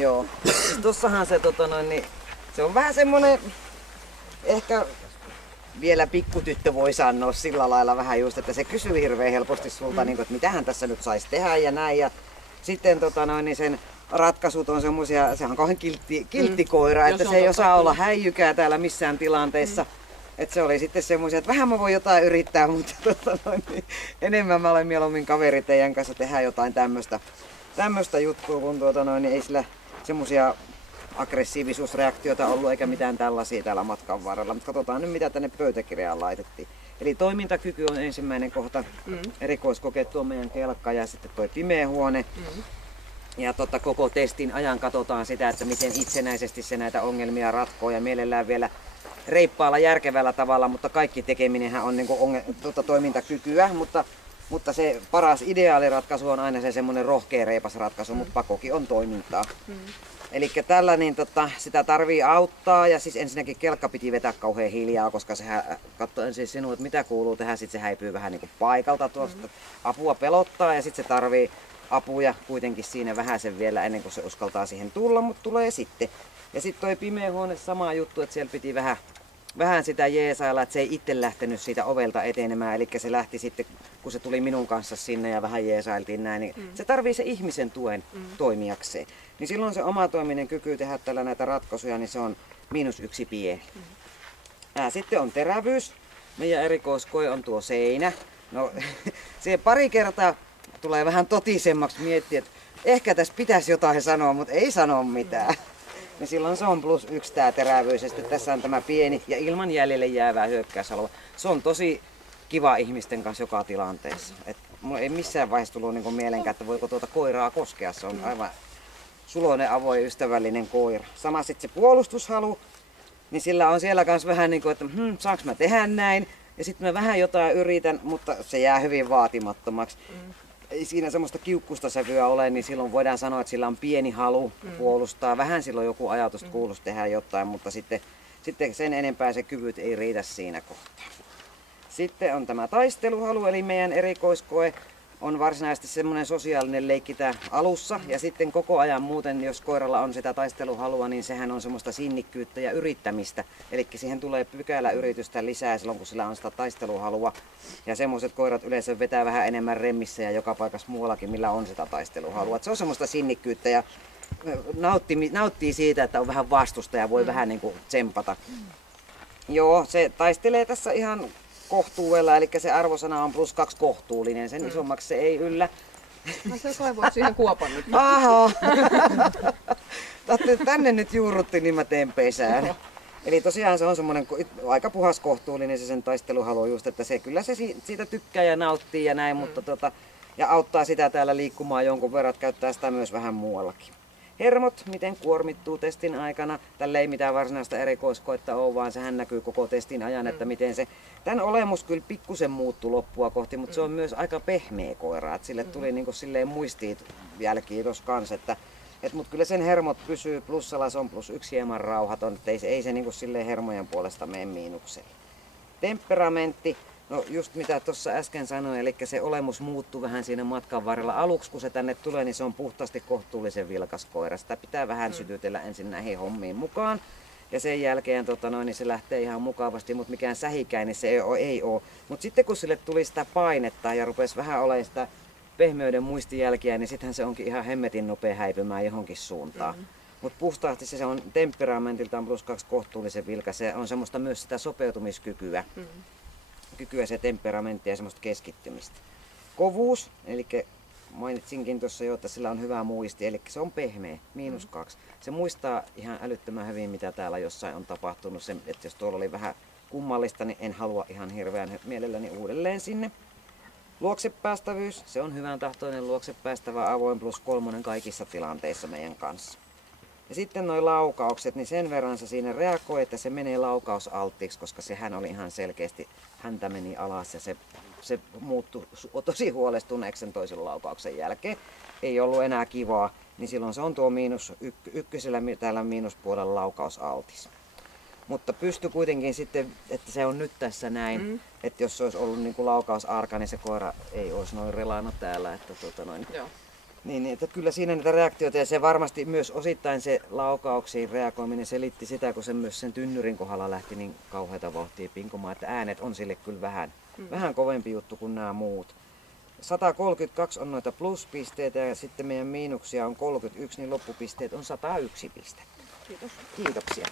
Joo. Tossahan se, se on vähän semmonen, ehkä vielä pikkutyttö voi sanoa sillä lailla vähän just, että se kysyy hirveän helposti sulta, niin kuin, että mitähän tässä nyt saisi tehdä ja näin. Ja sitten niin sen ratkaisut on semmosia, sehän on kauhean kiltti koira, että se ei osaa olla häijykää täällä missään tilanteessa. Että se oli sitten semmoisia, että vähän mä voin jotain yrittää, mutta niin enemmän mä olen mieluummin kaveri teidän kanssa tehdä jotain tämmöstä juttua, kun niin ei sillä semmosia aggressiivisuusreaktioita ollut eikä mitään tällaisia täällä matkan varrella. Mutta katsotaan nyt mitä tänne pöytäkirjaan laitettiin. Eli toimintakyky on ensimmäinen kohta, erikoiskokeet tuo meidän kelkka ja sitten toi pimeä huone. Ja koko testin ajan katsotaan sitä, että miten itsenäisesti se näitä ongelmia ratkoo ja mielellään vielä reippaalla järkevällä tavalla, mutta kaikki tekeminenhän on niinku toimintakykyä, mutta se paras ideaaliratkaisu on aina se semmoinen rohkea reipas ratkaisu, mutta pakokin on toimintaa. Eli tällä niin sitä tarvii auttaa ja siis ensinnäkin kelkka piti vetää kauhean hiljaa, koska sehän katsoo ensin sinua, että mitä kuuluu tehdä, sitten se häipyy vähän niin kuin paikalta tuosta. Apua pelottaa ja sitten se tarvii apuja kuitenkin siinä vähäsen vielä ennen kuin se uskaltaa siihen tulla, mutta tulee sitten. Ja sitten toi pimeä huone sama juttu, että siellä piti vähän sitä jeesailla, että se ei itse lähtenyt siitä ovelta etenemään, eli se lähti sitten, kun se tuli minun kanssa sinne ja vähän jeesailtiin näin, niin se tarvii se ihmisen tuen toimijakseen. Niin silloin se omatoiminen kyky tehdä tällä näitä ratkaisuja, niin se on -1 pieni. Sitten on terävyys. Meidän erikoiskoe on tuo seinä. No, se pari kertaa tulee vähän totisemmaksi miettiä, että ehkä tässä pitäisi jotain sanoa, mutta ei sano mitään. Niin silloin se on +1 tää terävyys ja sitten tässä on tämä pieni ja ilman jäljelle jäävää hyökkäysalue. Se on tosi kiva ihmisten kanssa joka tilanteessa. Et mulla ei missään vaiheessa tullut niinku mielenkään, että voiko tuota koiraa koskea. Se on aivan suloinen, avoin, ystävällinen koira. Sama sitten se puolustushalu, niin sillä on siellä kanssa vähän niin kuin, että saanko mä tehdä näin? Ja sitten mä vähän jotain yritän, mutta se jää hyvin vaatimattomaksi. Ei siinä semmoista kiukkusta sävyä ole, niin silloin voidaan sanoa, että sillä on pieni halu puolustaa. Vähän silloin joku ajatus kuuluisi tehdä jotain, mutta sitten sen enempää se kyvyt ei riitä siinä kohtaa. Sitten on tämä taisteluhalu, eli meidän erikoiskoe on varsinaisesti semmoinen sosiaalinen leikki tää alussa. Ja sitten koko ajan muuten, jos koiralla on sitä taisteluhalua, niin sehän on semmoista sinnikkyyttä ja yrittämistä. Eli siihen tulee pykäläyritystä lisää silloin, kun sillä on sitä taisteluhalua. Ja semmoiset koirat yleensä vetää vähän enemmän remmissä ja joka paikassa muuallakin, millä on sitä taisteluhalua. Et se on semmoista sinnikkyyttä ja nauttii siitä, että on vähän vastusta ja voi vähän niin kuin tsempata. Joo, se taistelee tässä ihan kohtuudella, eli se arvosana on +2 kohtuullinen, sen isommaksi se ei yllä. No se kaivoit siihen kuopan nyt. Aha! Tänne nyt juurrutti, niin mä teen pesään. Eli tosiaan se on semmoinen aika puhas kohtuullinen se sen taisteluhalu just, että se kyllä se siitä tykkää ja nauttii ja näin, mutta ja auttaa sitä täällä liikkumaan jonkun verran, käyttää sitä myös vähän muuallakin. Hermot, miten kuormittuu testin aikana. Tällä ei mitään varsinaista erikoiskoetta ole, vaan sehän näkyy koko testin ajan, että miten se... Tämän olemus kyllä pikkusen muuttui loppua kohti, mutta se on myös aika pehmeä koira. Että sille tuli niin kuin silleen muistiit jälkiä tuossa kanssa, mutta kyllä sen hermot pysyy plussalla, se on +1 hieman rauhaton, että ei se niin kuin silleen hermojen puolesta mene miinukselle. Temperamentti. No just mitä tuossa äsken sanoin, eli se olemus muuttui vähän siinä matkan varrella. Aluksi kun se tänne tulee, niin se on puhtaasti kohtuullisen vilkas koira. Sitä pitää vähän sytytellä ensin näihin hommiin mukaan. Ja sen jälkeen niin se lähtee ihan mukavasti, mutta mikään sähikäinen se ei ole. Mutta sitten kun sille tuli sitä painetta ja rupesi vähän olemaan sitä pehmeyden muistijälkiä, niin sittenhän se onkin ihan hemmetin nopea häipymään johonkin suuntaan. Mutta puhtaasti se on temperamentiltaan +2 kohtuullisen vilkas. Se on semmoista myös sitä sopeutumiskykyä. Se temperamentti ja semmoista keskittymistä. Kovuus, eli mainitsinkin tuossa jo, että sillä on hyvä muisti, eli se on pehmeä, -2. Se muistaa ihan älyttömän hyvin, mitä täällä jossain on tapahtunut. Se, että jos tuolla oli vähän kummallista, niin en halua ihan hirveän mielelläni uudelleen sinne. Luoksepäästävyys, se on hyvän tahtoinen luoksepäästävä avoin +3 kaikissa tilanteissa meidän kanssa. Ja sitten nuo laukaukset, niin sen verran se siinä reagoi, että se menee laukausalttiiksi, koska sehän oli ihan selkeästi, häntä meni alas ja se muuttui tosi huolestuneeksi sen toisen laukauksen jälkeen. Ei ollut enää kivaa, niin silloin se on tuo -1 täällä miinuspuolella laukausaltis. Mutta pystyi kuitenkin sitten, että se on nyt tässä näin, että jos se olisi ollut niin kuin laukausarka, niin se koira ei olisi noin relannut täällä. Että Joo. Niin, että kyllä siinä niitä reaktioita ja se varmasti myös osittain se laukauksiin reagoiminen selitti sitä, kun se myös sen tynnyrin kohdalla lähti niin kauheita vauhtia pinkumaan, että äänet on sille kyllä vähän kovempi juttu kuin nämä muut. 132 on noita pluspisteitä ja sitten meidän miinuksia on 31, niin loppupisteet on 101 pistettä. Kiitos. Kiitoksia.